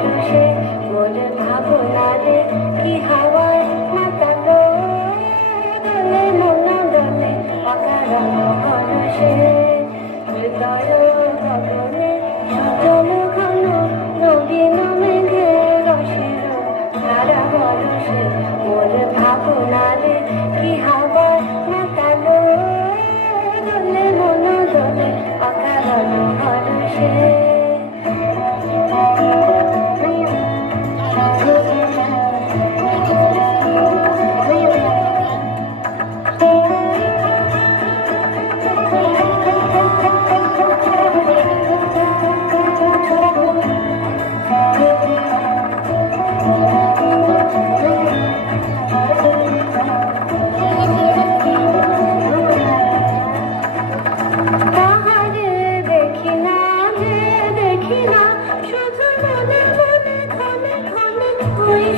পরশে মোর ভাবনারে কি হাওয়ায় মাতালো দোলে মন দোলে অকারণ পরশে হৃদয় গগনে সজল ঘন নবীন মেঘে রসের ধারা বরসে মোর ভাবনারে কি হাওয়ায় মাতালো দোলে মন দোলে অকারণ পরশে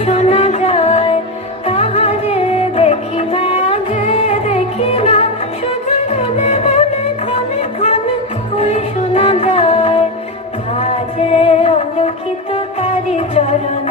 শোনা যায় তাহারে দেখি না যে দেখি না শুধু মনে মনে ক্ষণে ক্ষণে ওই শোনা যায় আজে অলিখিত তারি চরণ